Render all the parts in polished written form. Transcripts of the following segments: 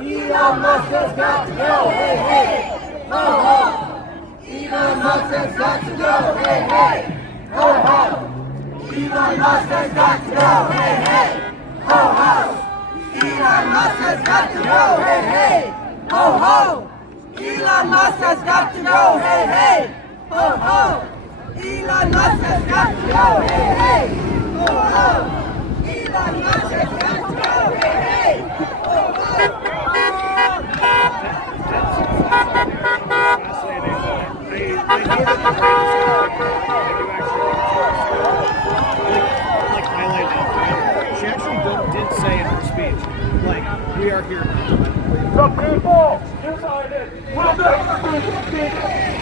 Elon Musk has got to go, hey, hey, ho, ho. Elon Musk has got to go, hey, hey, ho, ho. Elon Musk has got to go, hey, hey, ho, ho. Elon Musk has got to go, hey, hey, ho, ho. Elon Musk has got to go, hey, hey, ho, ho. Elon Musk has got to go, hey, hey, ho, ho. Elon Musk has got to go, hey, hey, ho, ho. She actually did say in her speech, like, we are here now. The people united will never be defeated.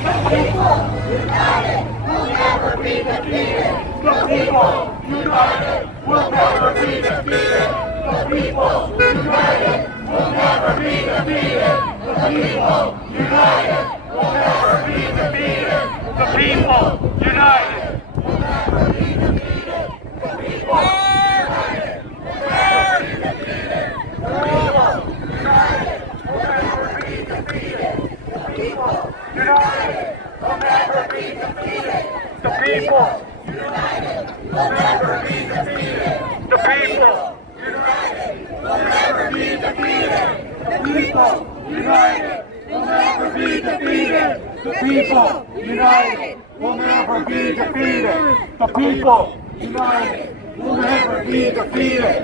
The people united will never be defeated. The people united will never be defeated. The people united will never be defeated. The people united will never be defeated. The people united will never be defeated. The people united will never be defeated. The people united will never be defeated. The people united will never be defeated. The people united will never be defeated. The people united will never be defeated. The people united will never be defeated. The people united will never be defeated. The people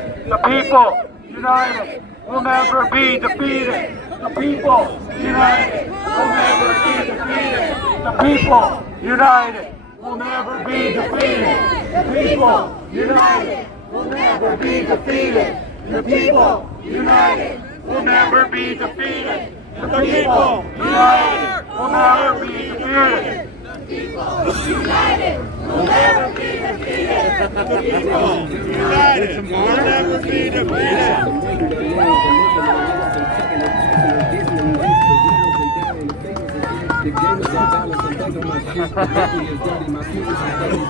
united will never be defeated. The people united will never be defeated. The people united will never be defeated. The people united will never be defeated. The people united will never be defeated. The people united will never be defeated. The people united will never be defeated. The people united will never be defeated. The people united will never be defeated. The game is off balance, I'm taking my shit. The rookie is dirty, my future's in place.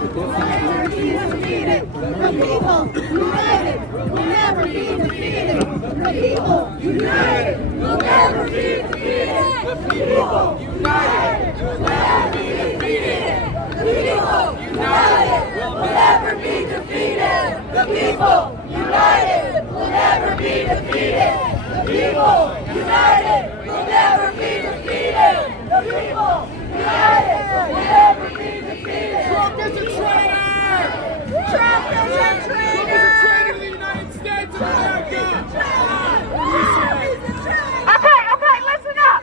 The people united will never be defeated. The people united will never be defeated. The people united will never be defeated. The people united will never be defeated. The people united will never be defeated. The people united will never be defeated. The people united will never be defeated. Trump is a traitor! Trump is a traitor! Trump is a traitor to the United States of America! Okay, listen up!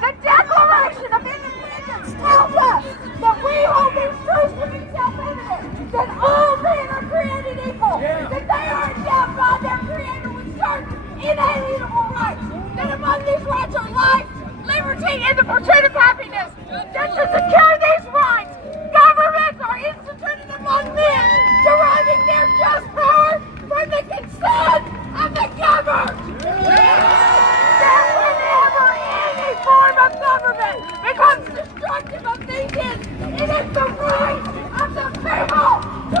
The Declaration of Independence tells us that we hold these truths to be self-evident, that all men are created equal, that they are endowed by their Creator with certain inalienable rights, that among these rights are life, liberty, and the pursuit of happiness. That to secure these rights, governments are instituted among men, deriving their just power from the consent of the governed. That whenever any form of government becomes destructive of these ends, it is the right of the people to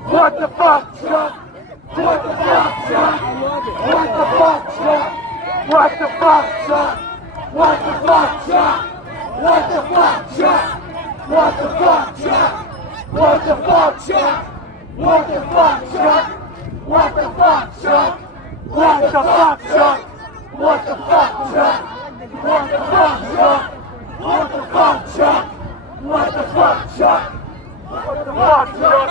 What the fuck, Chuck? What the fuck, Chuck? What the fuck, Chuck? What the fuck, Chuck? What the fuck, Chuck? What the fuck, Chuck? What the fuck, Chuck? What the fuck, Chuck? What the fuck, Chuck? What the fuck, Chuck? What the fuck, Chuck? What the fuck, Chuck? What the fuck, Chuck? What the fuck, Chuck? What the fuck, Chuck? What the fuck, Chuck?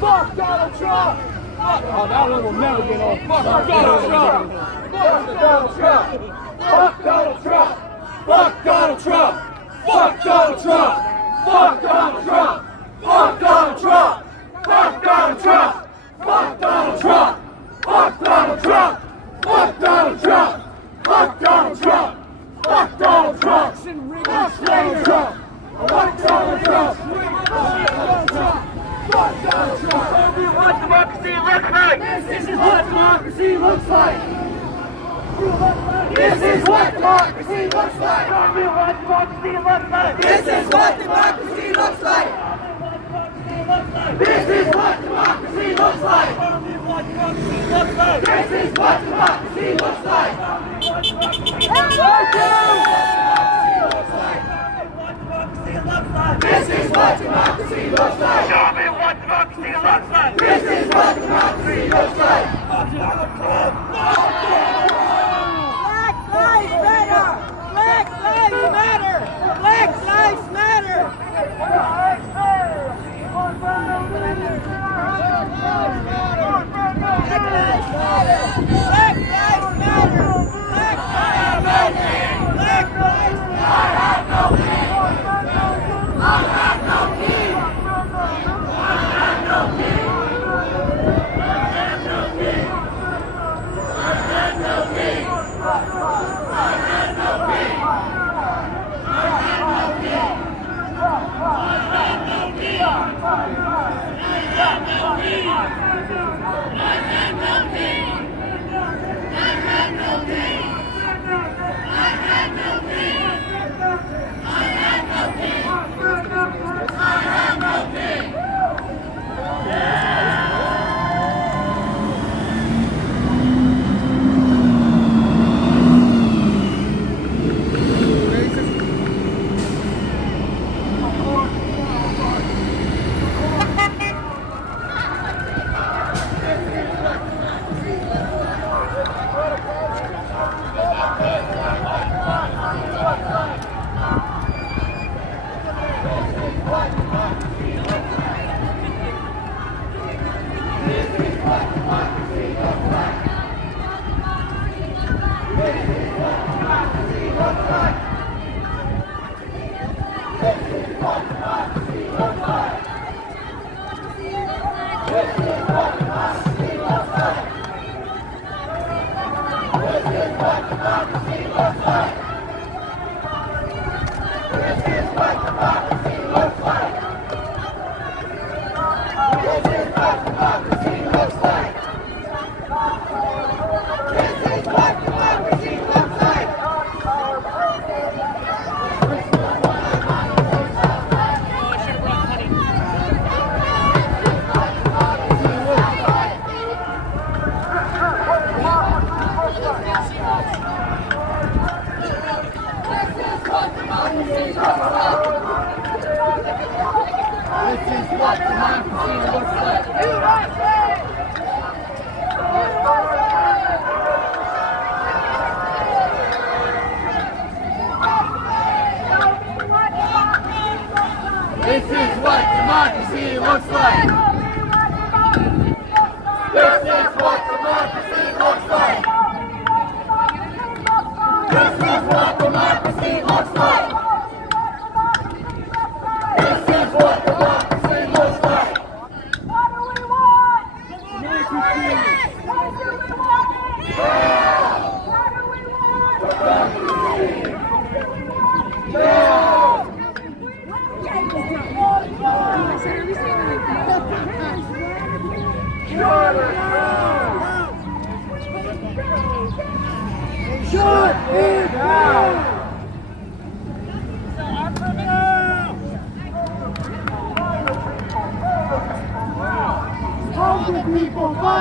Fuck Donald Trump! Oh, that one will never get old. Fuck Donald Trump! Fuck Donald Trump! Fuck Donald Trump! Fuck Donald Trump! Fuck Donald Trump! Fuck Donald Trump! Fuck Donald Trump! Fuck Donald Trump! Fuck Donald Trump! Fuck Donald Trump! Fuck Donald Trump! Fuck Donald Trump! Fuck Donald Trump! Fuck Donald Trump! Fuck Donald Trump! Fuck Donald Trump! Show me what democracy looks like! This is what democracy looks like! This is what democracy looks like! Show me what democracy looks like! This is what democracy looks like! This is what democracy looks like! Show me what democracy looks like! This is what democracy looks like! This is what democracy looks like! Show me what democracy looks like! This is what democracy looks like! Black Lives Matter! Black Lives Matter! Black Lives Matter! Black Lives Matter! Black Lives Matter! Black Lives Matter! I have no king! I have no king! I have no king! I have no king! I have no king! I have no king! I have no king! I have no king! I have no king! I have no king! I have no king! I have no king! I have no king! This is what democracy looks like! This is what democracy looks like! This is what democracy looks like! This is what democracy looks like! What do we want? Democracy! What do we want? What do we want? Shut it down!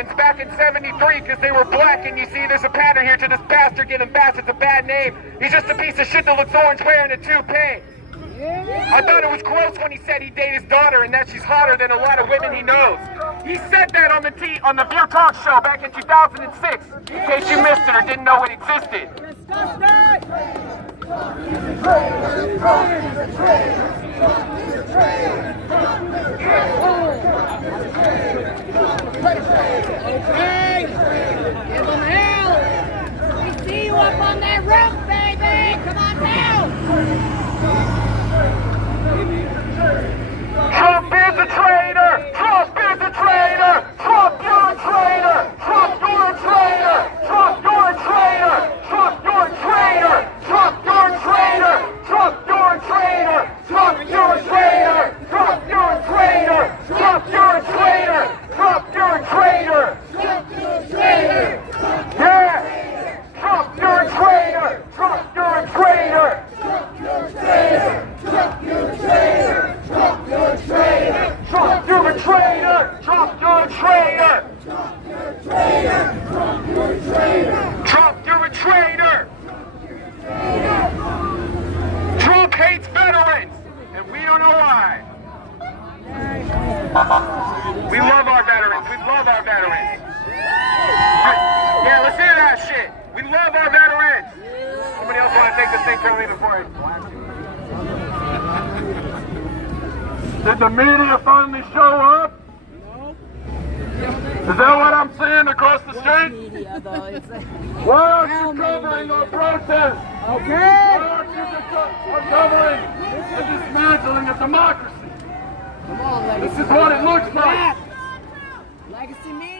Mexicans back in '73 because they were black, and you see there's a pattern here to this bastard getting bastards a bad name. He's just a piece of shit that looks orange wearing a toupee. I thought it was gross when he said he'd date his daughter and that she's hotter than a lot of women he knows. He said that on the View Talk show back in 2006, in case you missed it or didn't know it existed. Okay, give them hell. We see you up on that roof, baby. Come on down. Trump is a traitor! Trump is a traitor! Trump, you're a traitor! Trump, you're a traitor! Trump, you're a traitor! Trump, you're a traitor! Trump, you're a traitor! Trump, you're a traitor! Trump, you're a traitor! Trump, you're a traitor! Trump, you're a traitor! Trump, you're a traitor! Yeah! Trump, you're a traitor! Trump, you're a traitor! Trump, you're a traitor! Trump, you're a traitor! Trump, you're a traitor! Trump, you're a traitor! Trump, you're a traitor! Trump, you're a traitor! Trump hates veterans, and we don't know why. We love our veterans. We love our veterans. Yeah, let's hear that shit. We love our veterans. Somebody else want to take this thing from me before I... Did the media finally show up? Is that what I'm seeing across the street? Why aren't you covering our protests? Okay. Why aren't you covering the dismantling of democracy? Come on, This is what it looks like. Legacy media.